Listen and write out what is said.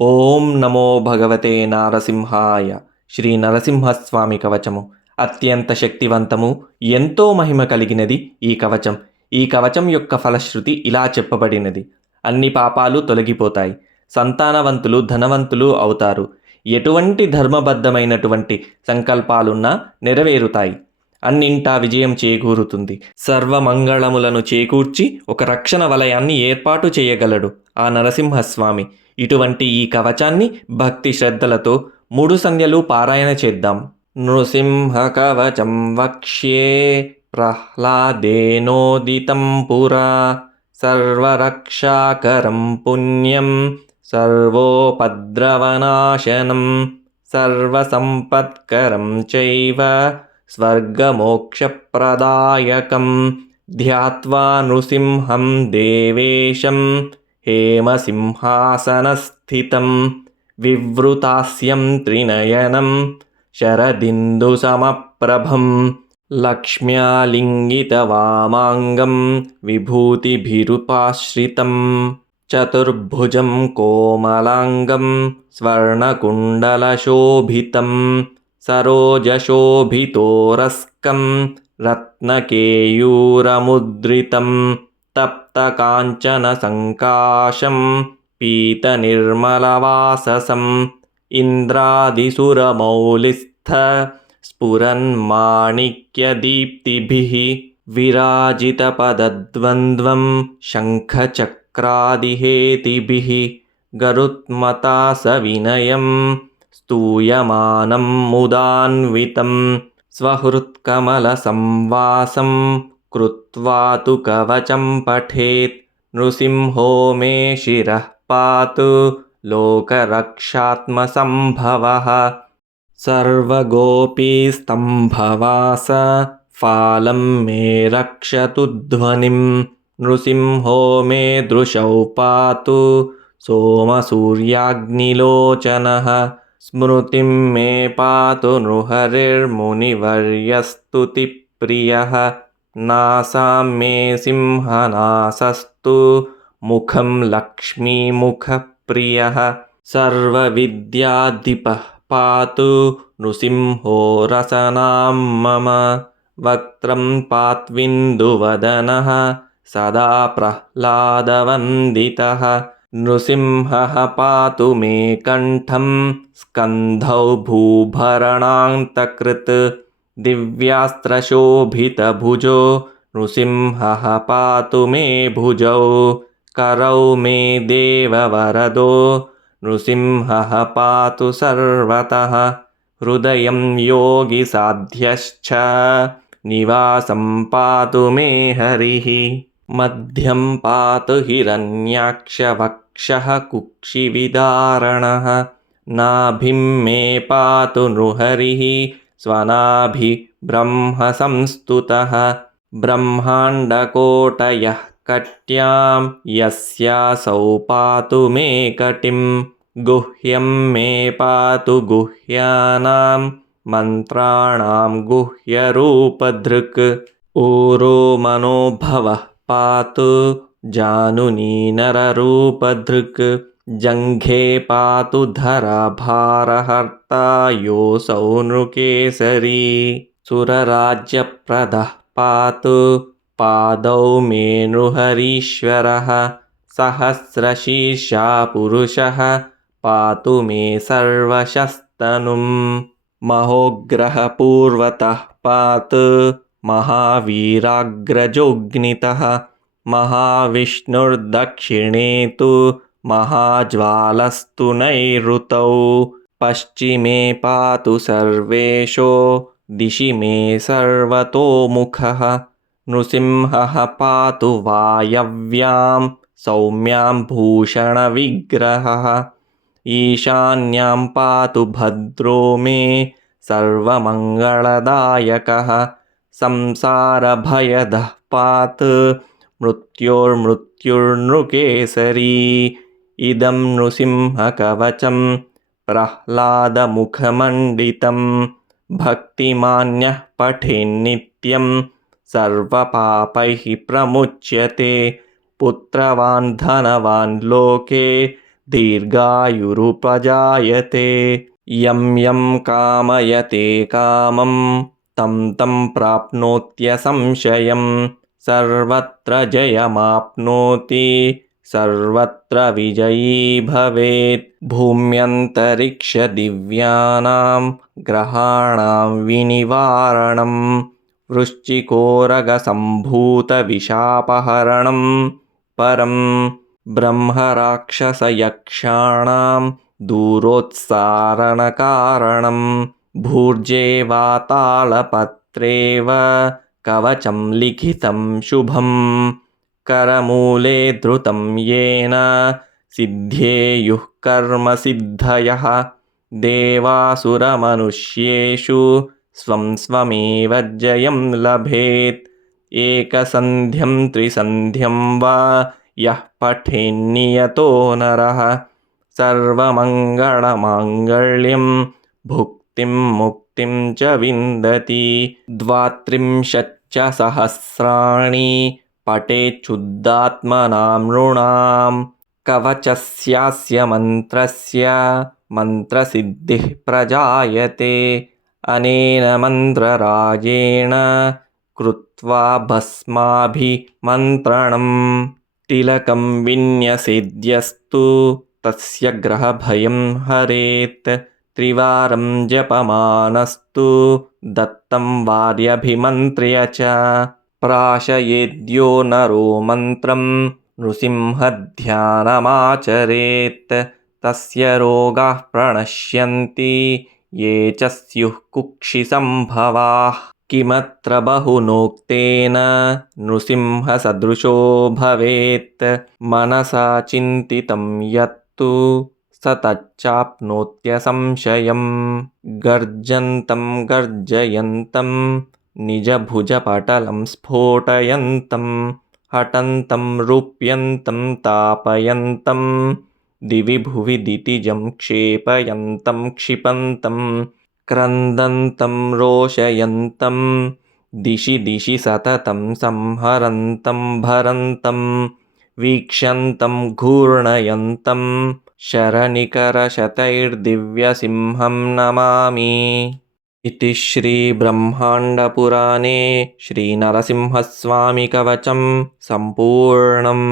ఓం నమో భగవతే నారసింహాయ. శ్రీ నరసింహస్వామి కవచము అత్యంత శక్తివంతము, ఎంతో మహిమ కలిగినది ఈ కవచం. ఈ కవచం యొక్క ఫలశ్రుతి ఇలా చెప్పబడినది: అన్ని పాపాలు తొలగిపోతాయి, సంతానవంతులు ధనవంతులు అవుతారు, ఎటువంటి ధర్మబద్ధమైనటువంటి సంకల్పాలున్నా నెరవేరుతాయి, అన్నింటా విజయం చేకూరుతుంది, సర్వమంగళములను చేకూర్చి ఒక రక్షణ వలయాన్ని ఏర్పాటు చేయగలడు ఆ నరసింహస్వామి. ఇటువంటి ఈ కవచాన్ని భక్తి శ్రద్ధలతో 3 సంధ్యలు పారాయణ చేద్దాం. నృసింహ కవచం వక్ష్యే ప్రహ్లాదేనోదితం పురా, సర్వరక్షాకరం పుణ్యం సర్వోపద్రవనాశనం సర్వసంపత్కరం చైవ స్వర్గమోక్షప్రదాయకం. ధ్యాత్వా నృసింహం దేవేశం హేమసింహాసనస్థితం వివృతాస్యం త్రినయనం శరదిందుసమప్రభం లక్ష్మ్యాలింగితవామాంగం విభూతిభిరుపాశ్రితం చతుర్భుజం కోమలాంగం స్వర్ణకుండలశోభితం సరోజశోభితోరస్కం రత్నకేయూరముద్రితం తప్తకాంచన సంకాశం పీతనిర్మలవాససం ఇంద్రాదిసురమౌలిస్థ స్ఫురన్మాణిక్యదీప్తిభిః విరాజితపదద్వంద్వం శంఖచక్రాదిహేతిభిః గరుత్మతా సవినయం స్తూయమానం ముదాన్వితం స్వహృత్కమలసంవాసం కృత్వా తు కవచం పఠేత్. నృసింహో మే శిరః పాతు లోకరక్షాత్మసంభవః సర్వగోపీస్తంభవాస ఫాలం మే రక్షతు ధ్వనిం. నృసింహో మే దృశౌ పాతు సోమసూర్యాగ్నిలోచనః స్మృతిం మే పాతు నృహరిర్మునివర్యస్తుతిప్రియః. నాసాం మే సింహనాసస్తు ముఖం లక్ష్మీముఖప్రియః. సర్వవిద్యాధిపః పాతు నృసింహో రసనాం మమ. వక్త్రం పాత్విందువదనః సదా ప్రహ్లాదవందితః. నృసింహః పాతు మే కంఠం స్కంధౌ భూభరణాంతకృత్. దివ్యాస్త్రశోభితభుజో నృసింహః పాతు మే భుజౌ. करौ मे देववरदो नृसिंहः पातु सर्वतः. हृदयं योगिसाध्यश्च निवासं पातु मे हरिः. मध्यं पातु हिरण्याक्षवक्षः कुक्षिविदारणः. नाभिं मे पातु नृहरिः स्वनाभि ब्रह्मसंस्तुतः. ब्रह्माण्डकोटयः कट्यां यस्यासौ पातु मे कटिं. गुह्यं मे पातु गुह्यानां मन्त्राणां गुह्यरूपधृक्. ऊरो मनोभवः पातु जानुनी नररूपधृक्. जङ्घे पातु धराभारहर्ता योऽसौ नृकेसरी. सुरराज्यप्रदः पातु पादौ मे नृहरीश्वरः. सहस्रशीर्षा पुरुषः पातु मे सर्वशस्तनुम्. महोग्रः पूर्वतः पातु महावीराग्रजोऽग्नितः. महाविष्णुर्दक्षिणे तु महाज्वालस्तु नैऋतौ. पश्चिमे पातु सर्वेशो दिशि मे सर्वतोमुखः. नृसिंहः पातु वायव्यां सौम्यां भूषणविग्रहः. ईशान्यां पातु भद्रो मे सर्वमङ्गलदायकः. संसारभयदः पातु मृत्योर्मृत्युर्नृकेसरी. इदं नृसिंहकवचं प्रह्लादमुखमण्डितं. भक्तिमान्यः पठेन्नित्यं सर्वपापैः प्रमुच्यते. पुत्रवान् धनवान् लोके दीर्घायुरुपजायते। यं यं कामयते कामं तं तं प्राप्नोत्यसंशयम्। सर्वत्र जयमाप्नोति सर्वत्र विजयी भवेत्। भूम्यन्तरिक्षदिव्यानां ग्रहाणां विनिवारणं वृश्चिकोरगसम्भूतविशापहरणं परं ब्रह्मराक्षसयक्षाणां दूरोत्सारणकारणं भूर्जेवातालपत्रेव कवचं लिखितं शुभं करमूले धृतं येन सिद्धेयुः कर्मसिद्धयः देवासुरमनुष्येषु स्वं स्वमेव जयं लभेत् एकसन्ध्यं त्रिसन्ध्यं वा यः पठेन्नियतो नरः सर्वमङ्गलमाङ्गल्यं भुक्तिं मुक्तिं च विन्दति 32 सहस्राणि पठेच्छुद्धात्मनां नृणां कवचस्यास्य मन्त्रस्य मन्त्रसिद्धिः प्रजायते अनेन मन्त्रराजेण कृत्वा भस्माभिमन्त्रणम् तिलकं विन्यसेद्यस्तु तस्य ग्रहभयं हरेत् त्रिवारं जपमानस्तु दत्तं वार्यभिमन्त्र्य च प्राशयेद्यो नरो मन्त्रं नृसिंहध्यानमाचरेत् तस्य रोगाः प्रणश्यन्ति ये च स्युः कुक्षिसम्भवाः किमत्र बहुनोक्तेन नृसिंहसदृशो भवेत् मनसा चिन्तितं यत्तु स तच्चाप्नोत्यसंशयम् गर्जन्तं गर्जयन्तं निजभुजपटलं स्फोटयन्तं हठन्तं रूप्यन्तं तापयन्तं दिवि भुवि दितिजं क्षेपयन्तं क्षिपन्तं क्रन्दन्तं रोषयन्तं दिशि दिशि सततं संहरन्तं भरन्तं वीक्ष्यन्तं घूर्णयन्तं शरनिकरशतैर्दिव्यसिंहं नमामि। इति श्रीब्रह्माण्डपुराणे श्रीनरसिंहस्वामिकवचं सम्पूर्णम्।